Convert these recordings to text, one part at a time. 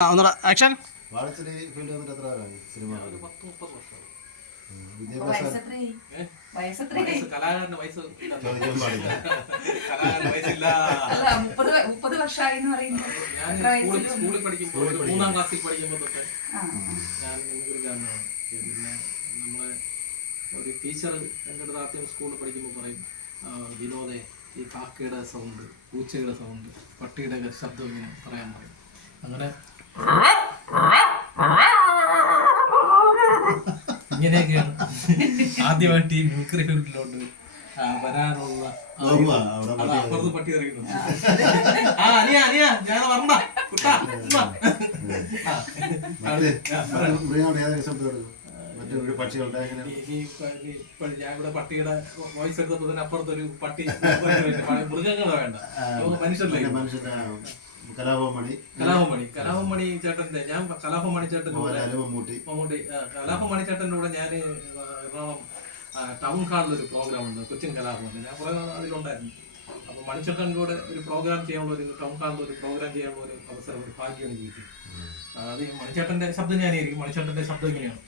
ഒന്നുകൂടെ action. വാഴച്ചിരി field വന്നിട്ട് എത്ര കാലമായി സിനിമ സ്കൂളിൽ പഠിക്കുമ്പോൾ മൂന്നാം ക്ലാസ്സിൽ പഠിക്കുമ്പോൾ തൊട്ട് ഞാൻ പിന്നെ നമ്മളെ ഒരു ടീച്ചർ എന്റെ അടുത്ത് ആദ്യം സ്കൂളിൽ പഠിക്കുമ്പോൾ പറയും വിനോദേ ഈ കാക്കയുടെ സൗണ്ട് പൂച്ചയുടെ സൗണ്ട് പട്ടിയുടെ ഒക്കെ ശബ്ദം ഇങ്ങനെ പറയാൻ പറയും. അങ്ങനെ ഇങ്ങനെയൊക്കെയാണ് ആദ്യമായിട്ട് ഈ മിമിക്രി ഫീൽഡിലോട്ട് വരാനുള്ള അപ്പുറത്ത് പട്ടി ഇറങ്ങുന്നു ആ അനിയ അനിയ ഞാൻ വരണ്ട കുട്ടാ. മറ്റ് പക്ഷികളുടെ പ- ഞാൻ ഇവിടെ പട്ടിയുടെ വോയിസ് എടുത്തപ്പോ തന്നെ അപ്പുറത്തൊരു പട്ടി മൃഗങ്ങളെ വേണ്ട. മനുഷ്യരല്ലേ? പിന്നെ മനുഷ്യന്റെ കലാപമണി. കലാഭമണി കലാഭമണി ചേട്ടന്റെ ഞാൻ കലാഭമണി ചേട്ടന്റെ മമ്മൂട്ടി. മമ്മൂട്ടി. കലാഭമണി ചേട്ടന്റെ കൂടെ ഞാൻ എറണാകുളം ടൗൺ ഹാളിൽ ഒരു പ്രോഗ്രാം ഉണ്ട്. കൊച്ചിൻ കലാഭവൻ ഞാൻ കുറെ അതിലുണ്ടായിരുന്നു. അപ്പൊ മണിച്ചേട്ടന്റെ കൂടെ ഒരു പ്രോഗ്രാം ചെയ്യാനുള്ള ഒരു ടൗൺ ഹാളിൽ ഒരു പ്രോഗ്രാം ചെയ്യാനുള്ള ഒരു അവസരം ഒരു ഭാഗ്യം എനിക്ക് കിട്ടി അത് മണിച്ചേട്ടന്റെ ശബ്ദം ഞാനായിരിക്കും. മണിച്ചേട്ടന്റെ ശബ്ദം ഇങ്ങനെയാണ്.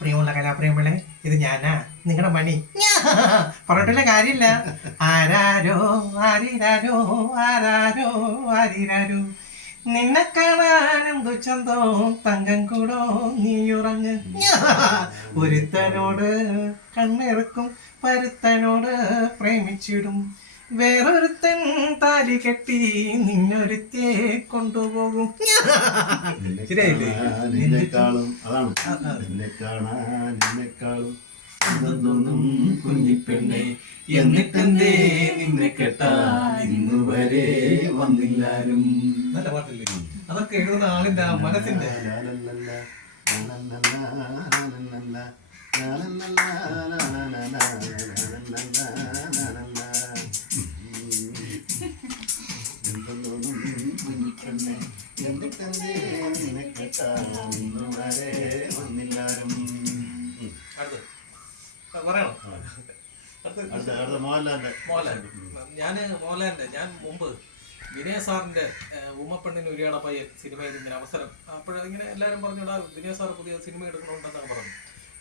പ്രിയമുള്ള കലാപ്രിയമുള്ള ഇത് ഞാനാ. നിങ്ങളുടെ മണി. പറഞ്ഞിട്ടുള്ള കാര്യമില്ല. ആരാരോ ആരിരാരോ ആരാരോ ആരിരാരോ. നിന്നെ കാണാനും ദുച്ഛന്തോ തങ്കം കൂടോ നീ ഉറങ്ങ്. ഒരുത്തനോട് കണ്ണിറക്കും പരുത്തനോട് പ്രേമിച്ചിടും. വേറൊരുത്തൻ താലി കെട്ടി നിന്നൊരുത്തേ കൊണ്ടുപോകും. ശരിയായില്ലേ? നിന്നെക്കാളും അതാണ്. നിന്നെ കാണാൻ നിന്നെക്കാളും സ്വന്തം തോന്നും കുഞ്ഞിപ്പെണ്ണെ എന്നിട്ടെന്തേ നിന്നെ കെട്ടാൻ ഇന്നുവരെ വന്നില്ലാരും. നല്ല പാട്ടില്ലേ അതൊക്കെ എഴുതുന്ന ആളിന്റെ മനസ്സിന്റെ. അടുത്ത് അടുത്ത അടുത്ത മോഹൻലാലിന്റെ. ഞാൻ ഞാൻ മുമ്പ് വിനയ സാറിന്റെ ഉമ്മപ്പെണ്ണിന് ഉരിയാട പയ്യൻ സിനിമയിൽ ഇങ്ങനെ അവസരം. അപ്പോഴിങ്ങനെ എല്ലാവരും പറഞ്ഞു "എടാ, വിനയ സാർ പുതിയ സിനിമ എടുക്കണമെന്നൊക്കെ പറഞ്ഞു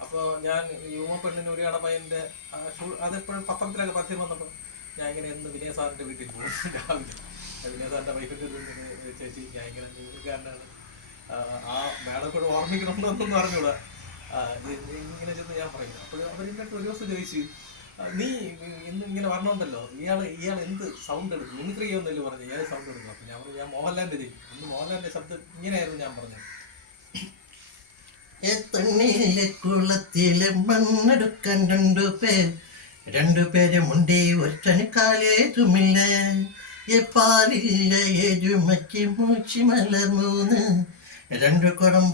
അപ്പോൾ ഞാൻ ഈ ഉമ്മപ്പെണ്ണിന് ഉരിയാട പയ്യന്റെ ആ അതെപ്പോഴും പത്രത്തിലൊക്കെ പത്യം വന്നപ്പോൾ ഞാൻ ഇങ്ങനെ എന്ന് വിനയ സാറിന്റെ വീട്ടിൽ പോകും രാവിലെ. വിനയ സാറിന്റെ വൈഫിന്റെ ചേച്ചി മ്യൂസിക്കാരനാണ് ആ മാഡം കൂടെ ഓർമ്മിക്കണമെന്നൊന്നും പറഞ്ഞൂടാ ഇങ്ങനെ ചെന്ന് ഞാൻ പറയും അപ്പോൾ അവരിന്റെ ഒരു ദിവസം ചോദിച്ചു നീ ഇന്ന് ഇങ്ങനെ വരണമെന്നല്ലോ? ഇയാൾ ഇയാൾ എന്ത് സൗണ്ട് എടുക്കും മിമിക്രി ചെയ്യുമെന്നല്ലോ പറഞ്ഞു ഇയാൾ സൗണ്ട് എടുക്കും അപ്പം ഞാൻ ഞാൻ മോഹൻലാലിന്റെ ചെയ്യും അന്ന് മോഹൻലാലിന്റെ ശബ്ദം ഇങ്ങനെയായിരുന്നു ഞാൻ പറഞ്ഞത്. തണ്ണീലെ കുളത്തിലെ മണ്ണെടുക്കാൻ രണ്ടു പേർ രണ്ടു പേരെ മുണ്ടേ ഒരുത്തന് കാലേതുമില്ല. പാലില്ല എരുമയ്ക്ക് മൂച്ചി മലർമൂന്ന് രണ്ടു കുടം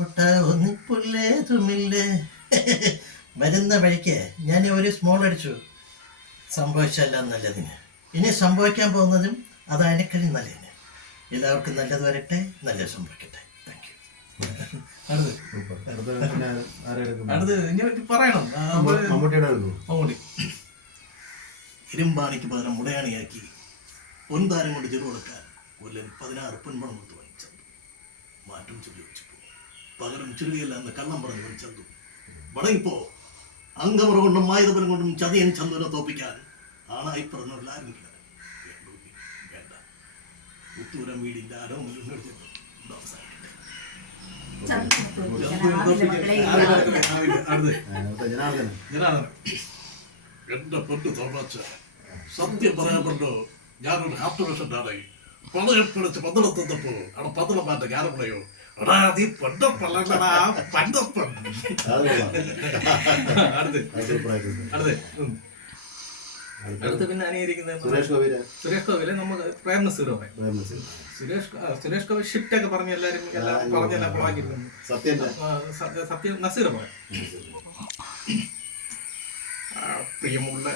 ഒന്നിപ്പുല്ലേ തുമില്ലേ വരുന്ന വഴിക്ക് ഞാൻ ഒരു സ്മോൾ അടിച്ചു. സംഭവിച്ചല്ല നല്ലതിന്. ഇനി സംഭവിക്കാൻ പോകുന്നതും അത് അതിനേക്കാളും നല്ലതിന്. എല്ലാവർക്കും നല്ലത് വരട്ടെ നല്ലത് സംഭവിക്കട്ടെ. താങ്ക് യു അടുത്ത് ഇങ്ങനെ പറയണം. മമ്മൂട്ടി. ഇരുമ്പാണിക്ക് പകരം മുടയാണിയാക്കി. പൊൻതാരം കൊണ്ട് ചെറു കൊടുക്കാൻ കൊല്ലൻ പതിനാറ് പൊൻപണം കൊടുത്ത് വാങ്ങിച്ചു. മാറ്റം ചൊല്ലി വെച്ചു. പകരം ചൊല്ലിയല്ല എന്ന് കള്ളം പറഞ്ഞു ചന്തു. വടങ്ങിപ്പോ അങ്കമുറ കൊണ്ടും മായുധപുരം കൊണ്ടും ചതിയൻ ചന്തുവിനെ തോപ്പിക്കാൻ ആണായി പറഞ്ഞവരിൽ ആരുമില്ല. വേണ്ട ഉത്തൂരം വീടിന്റെ ആരോ മുന്നിൽ നിർത്തിയപ്പോൾ ഇത് അവസാനിക്കട്ടെ. ചന്ദ്രൻ മക്കളെ അടുത്ത്. അടുത്ത ജനാർദ്ദനൻ ഞാനാണ്. എന്റെ പൊന്നു തോമാച്ച സത്യം പറയാൻ ഞാനൊരു ഹാർട്ട് പേഷ്യന്റ് ആണ് പിടിച്ച് പിടിച്ച് പന്തളത്തപ്പോ അവിടെ പന്തളം മാറ്റ ഞാനപ്പടയോ എടാ നീ പൊണ്ടപ്പള്ളടാ പണ്ടപ്പൻ. അത് കൊള്ളാം. അടുത്ത് പിന്നെ അനുകരിക്കുന്നത് സുരേഷ് ഗോപിയുടെ. സുരേഷ് ഗോപിയിലെ നമുക്ക് പ്രേം പറയും. സുരേഷ് സുരേഷ് ഗോപി ഷിഫ്റ്റ് ഒക്കെ പറഞ്ഞ് എല്ലാവരും എല്ലാം പറഞ്ഞെല്ലാം കൊളാക്കിയിരുന്നു സത്യം നസീർ പ്രിയമുള്ള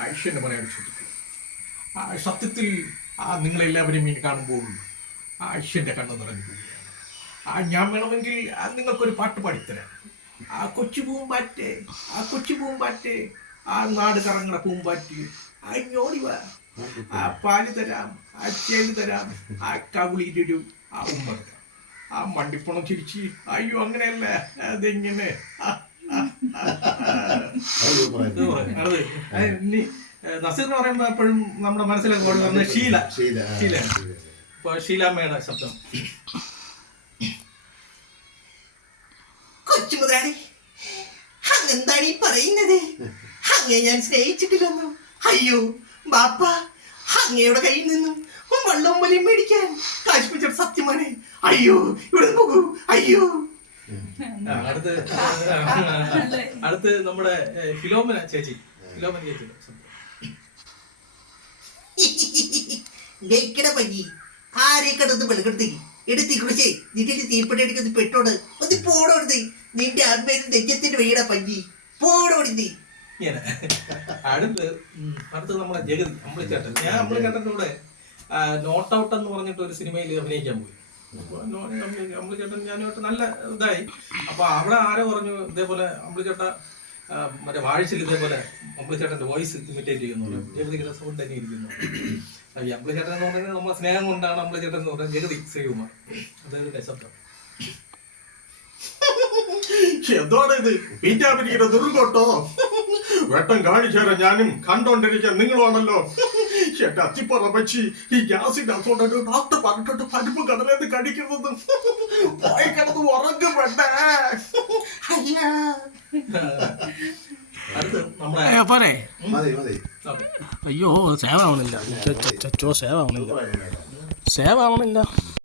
ആയിഷ്യന്റെ പറയാൻ ചോദിക്കും സത്യത്തിൽ നിങ്ങളെല്ലാവരും ഇനി കാണുമ്പോൾ ആയിഷന്റെ കണ്ണ് നിറഞ്ഞു പോവുകയാണ്. ആ ഞാൻ വേണമെങ്കിൽ നിങ്ങൾക്കൊരു പാട്ട് പാടിത്തരാം. ആ കൊച്ചു പൂമ്പാറ്റ് ആ കൊച്ചു പൂമ്പാറ്റ് ആ നാട് കറങ്ങണ പൂമ്പാറ്റ് അഞ്ഞോടി വാ. ആ പാൽ തരാം ആ ചേൽ തരാം ആ കവിളിന്റെ ഒരു ആ ഉമ്മ. ആ മണ്ടിപ്പണം ചിരിച്ച് അയ്യോ അങ്ങനെയല്ല അതെങ്ങനെ. അത്. നസീർ എന്ന് പറയുമ്പോ എപ്പോഴും നമ്മുടെ മനസ്സിലേക്ക് ഓടി വന്ന ഷീല ശീല. ശീല ശീല. ഇപ്പൊ ഷീലാമ്മയുടെ ശബ്ദം. കൊച്ചു മുതലാളി അങ്ങെന്താണ് ഈ പറയുന്നത്? അങ്ങേ ഞാൻ സ്നേഹിച്ചിട്ടില്ലെന്നു അയ്യോ ബാപ്പ അങ്ങയുടെ കയ്യിൽ നിന്നും വെള്ളവും വലിയും മേടിക്കാൻ കാശ്മീർ സത്യമാണ്. അയ്യോ ഇവിടെ പോകൂ അയ്യോ. അടുത്ത് അടുത്ത് നമ്മുടെ ഫിലോമന ചേച്ചി. ഫിലോമന ചേച്ചി ലയിക്കട പഞ്ഞി. ആരെ കടന്ന് വെളുക്കെടുത്തി എടുത്തി കുളിച്ചേ നിന്റെ തീപ്പെട്ടി എടുക്കുന്നത് പെട്ടോട് ഒന്ന് പോടോടുത്ത് നിന്റെ അമ്മയുടെ നെഞ്ചത്തിന്റെ വഴിയുടെ പഞ്ഞി. കൂടെ നോട്ട് ഔട്ട് എന്ന് പറഞ്ഞിട്ട് ഒരു സിനിമയിൽ അഭിനയിക്കാൻ പോയി. അമ്പിളിച്ചേട്ടൻ ഞാനുമായിട്ട് നല്ല ഇതായി. അപ്പൊ അവിടെ ആരെ പറഞ്ഞു ഇതേപോലെ അമ്പിളിച്ചേട്ട മറ്റേ വാഴ്ചയിൽ ഇതേപോലെ അമ്പിളിച്ചേട്ടന്റെ വോയിസ് ഇമിറ്റേറ്റ് ചെയ്യുന്നുണ്ട്. ജഗതിയുടെ സൗണ്ട് തന്നെ ഇരിക്കുന്നു. ഈ അമ്പിളിച്ചേട്ടൻ എന്ന് പറയുന്നത് നമ്മളെ സ്നേഹം കൊണ്ടാണ് അമ്പിളിച്ചേട്ടൻ എന്ന് പറയുന്നത് ജഗതി ശ്രീകുമാർ. അതൊരു ശബ്ദം എന്താണ് ഇത്? പീറ്റാപിരിക്കുന്ന ദുർഗോട്ടോ? വെട്ടം കാണിച്ചേരാ ഞാനും കണ്ടോണ്ടിരിക്കാൻ നിങ്ങളുമാണല്ലോ. എന്റെ അത്തിപ്പറ വെച്ച് ഈ ഗ്യാസിന്റെ അസുകൊണ്ടൊക്കെ ഡോക്ടർ പറഞ്ഞിട്ട് പരിപ്പ് കടലേന്ന് കടിക്കുന്നത് പോയി കിടന്ന് ഉറങ്ങും വേണ്ടേ അയ്യാ പോരെ? അയ്യോ സേവ് ആവണില്ല. സേവ് ആവണില്ല. സേവ് ആവണില്ല.